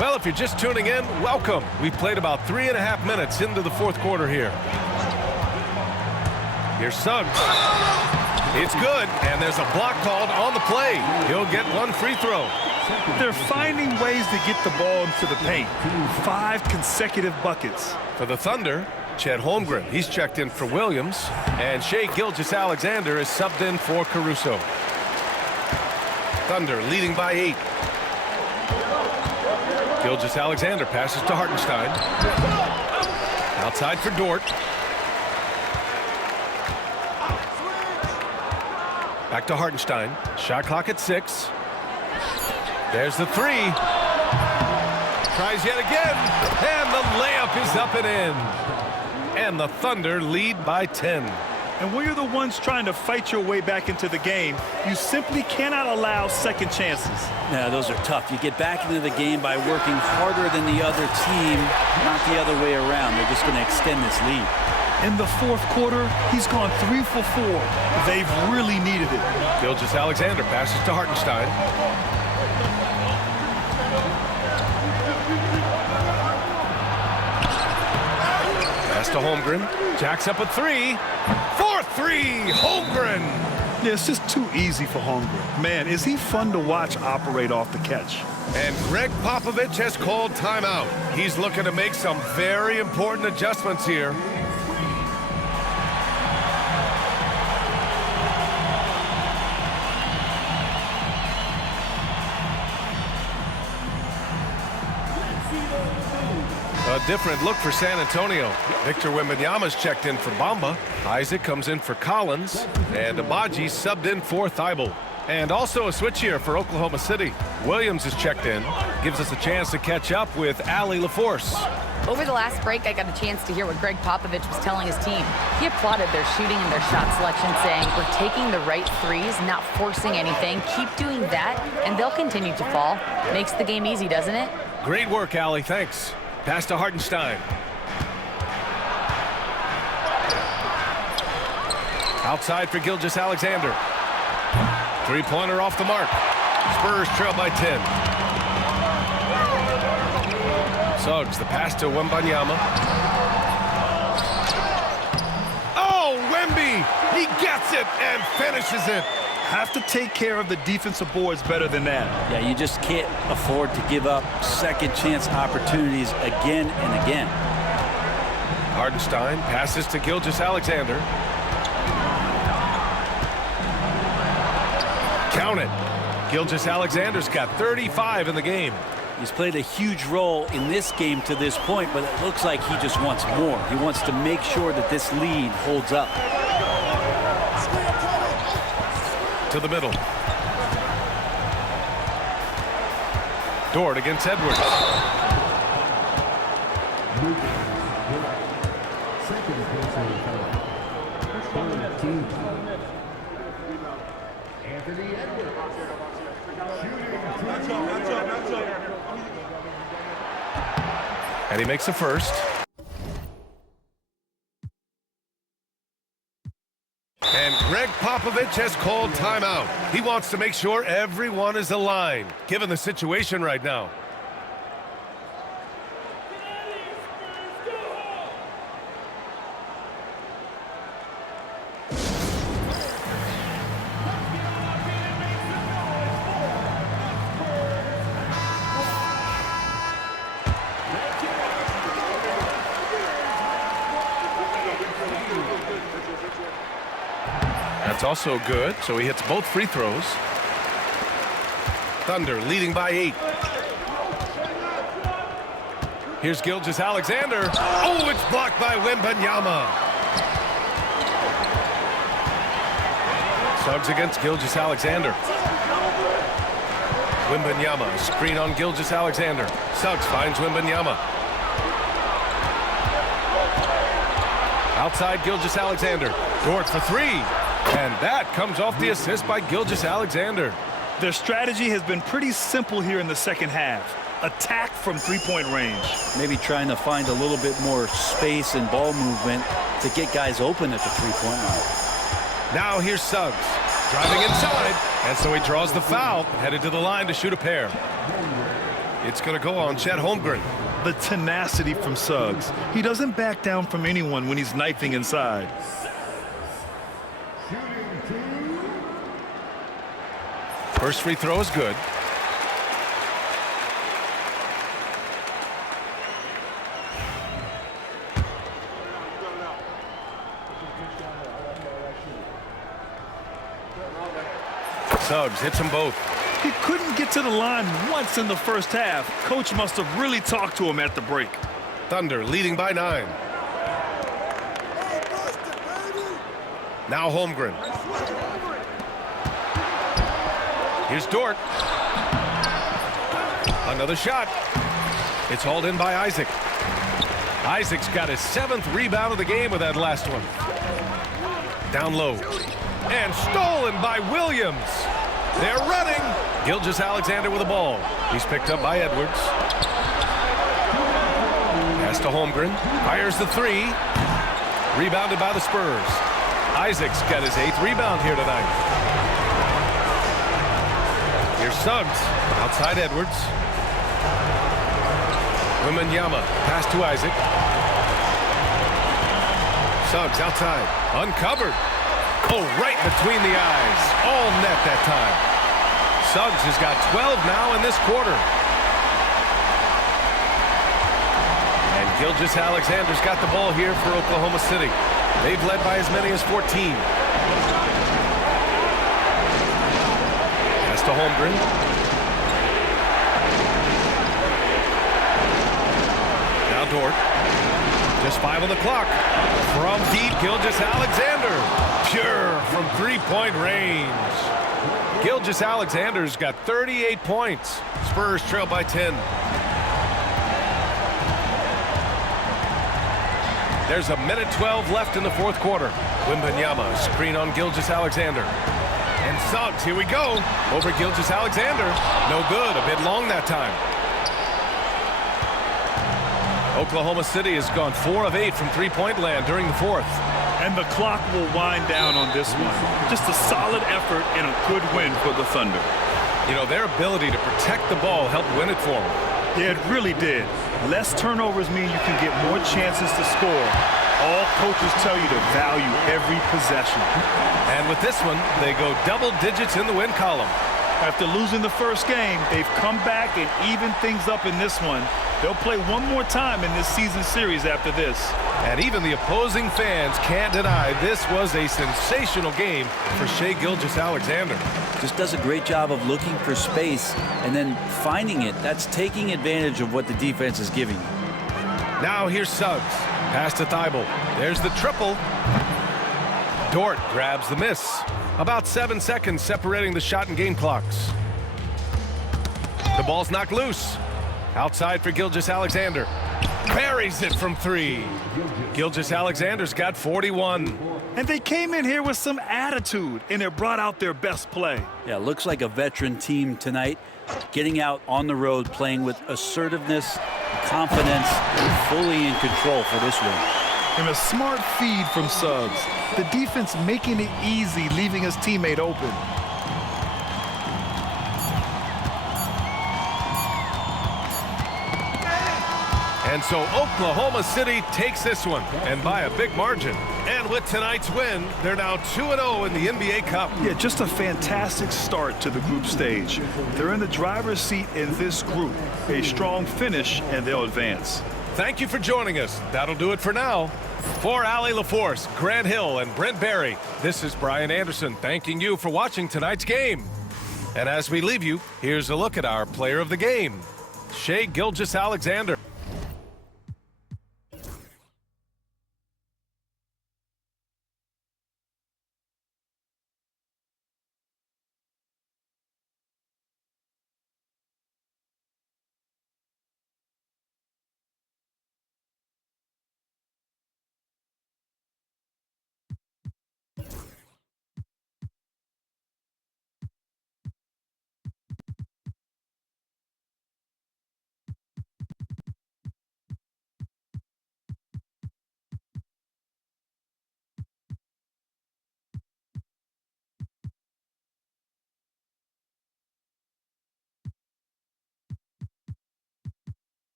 Well, if you're just tuning in, welcome. We've played about 3.5 minutes into the fourth quarter here. Here's Suggs. It's good, and there's a block called on the play. He'll get 1 free throw. They're finding ways to get the ball into the paint. 5 consecutive buckets. For the Thunder, Chet Holmgren. He's checked in for Williams. And Shai Gilgeous-Alexander is subbed in for Caruso. Thunder leading by 8. Gilgeous-Alexander passes to Hartenstein. Outside for Dort. Back to Hartenstein. Shot clock at 6. There's the 3. Tries yet again. And the layup is up and in. And the Thunder lead by 10. And when you're the ones trying to fight your way back into the game, you simply cannot allow second chances. Yeah, those are tough. You get back into the game by working harder than the other team, not the other way around. They're just going to extend this lead. In the fourth quarter, he's gone 3 for 4. They've really needed it. Gilgeous-Alexander passes to Hartenstein. Pass to Holmgren. Jacks up a 3. 4-3, Holmgren. Yeah, it's just too easy for Holmgren. Man, is he fun to watch operate off the catch. And Greg Popovich has called timeout. He's looking to make some very important adjustments here. A different look for San Antonio. Victor Wembanyama's checked in for Bamba. Isaac comes in for Collins. And Abaji subbed in for Thibault. And also a switch here for Oklahoma City. Williams is checked in. Gives us a chance to catch up with Allie LaForce. Over the last break, I got a chance to hear what Greg Popovich was telling his team. He applauded their shooting and their shot selection, saying, we're taking the right threes, not forcing anything. Keep doing that, and they'll continue to fall. Makes the game easy, doesn't it? Great work, Allie. Thanks. Pass to Hartenstein. Outside for Gilgeous-Alexander. Three-pointer off the mark. Spurs trail by 10. Suggs, the pass to Wembanyama. Oh, Wemby! He gets it and finishes it. Have to take care of the defensive boards better than that. Yeah, you just can't afford to give up second chance opportunities again and again. Hartenstein passes to Gilgeous-Alexander. Count it. Gilgeous-Alexander's got 35 in the game. He's played a huge role in this game to this point, but it looks like he just wants more. He wants to make sure that this lead holds up. To the middle. Dort against Edwards. Second personal foul. Third team foul. Anthony Edwards. And he makes the first. And Greg Popovich has called timeout. He wants to make sure everyone is aligned, given the situation right now. That's also good, so he hits both free throws. Thunder leading by 8. Here's Gilgeous-Alexander. Oh, it's blocked by Wembanyama. Suggs against Gilgeous-Alexander. Wembanyama, screen on Gilgeous-Alexander. Suggs finds Wembanyama. Outside Gilgeous-Alexander. Dort for 3. And that comes off the assist by Gilgeous-Alexander. Their strategy has been pretty simple here in the second half. Attack from three-point range. Maybe trying to find a little bit more space and ball movement to get guys open at the three-point line. Now here's Suggs, driving inside, and so he draws the foul, headed to the line to shoot a pair. It's going to go on Chet Holmgren. The tenacity from Suggs. He doesn't back down from anyone when he's knifing inside. First free throw is good. Suggs hits them both. He couldn't get to the line once in the first half. Coach must have really talked to him at the break. Thunder leading by 9. Now Holmgren. Here's Dort. Another shot. It's hauled in by Isaac. Isaac's got his 7th rebound of the game with that last one. Down low. And stolen by Williams. They're running. Gilgeous-Alexander with the ball. He's picked up by Edwards. Pass to Holmgren. Fires the 3. Rebounded by the Spurs. Isaac's got his 8th rebound here tonight. Here's Suggs. Outside Edwards. Wembanyama. Pass to Isaac. Suggs outside. Uncovered. Oh, right between the eyes. All net that time. Suggs has got 12 now in this quarter. And Gilgeous-Alexander's got the ball here for Oklahoma City. They've led by as many as 14. Pass to Holmgren. Now Dort. Just 5 on the clock. From deep, Gilgeous-Alexander. Pure from three-point range. Gilgeous-Alexander's got 38 points. Spurs trail by 10. There's a minute 12 left in the fourth quarter. MYNBA screen on Gilgeous-Alexander. And Suggs, here we go. Over Gilgeous-Alexander. No good, a bit long that time. Oklahoma City has gone 4 of 8 from three-point land during the fourth. And the clock will wind down on this one. Just a solid effort and a good win for the Thunder. You know, their ability to protect the ball helped win it for them. Yeah, it really did. Less turnovers mean you can get more chances to score. All coaches tell you to value every possession. And with this one, they go double digits in the win column. After losing the first game, they've come back and evened things up in this one. They'll play one more time in this season series after this. And even the opposing fans can't deny this was a sensational game for Shai Gilgeous-Alexander. Just does a great job of looking for space and then finding it. That's taking advantage of what the defense is giving you. Now here's Suggs. Pass to Thibault. There's the triple. Dort grabs the miss. About 7 seconds separating the shot and game clocks. The ball's knocked loose. Outside for Gilgeous-Alexander. Buries it from 3. Gilgeous-Alexander's got 41. And they came in here with some attitude, and it brought out their best play. Yeah, looks like a veteran team tonight, getting out on the road, playing with assertiveness, confidence, and fully in control for this win. And a smart feed from Suggs. The defense making it easy, leaving his teammate open. And so Oklahoma City takes this one, and by a big margin. And with tonight's win, they're now 2-0 in the NBA Cup. Yeah, just a fantastic start to the group stage. They're in the driver's seat in this group. A strong finish, and they'll advance. Thank you for joining us. That'll do it for now. For Allie LaForce, Grant Hill, and Brent Barry, this is Brian Anderson thanking you for watching tonight's game. And as we leave you, here's a look at our player of the game, Shai Gilgeous-Alexander.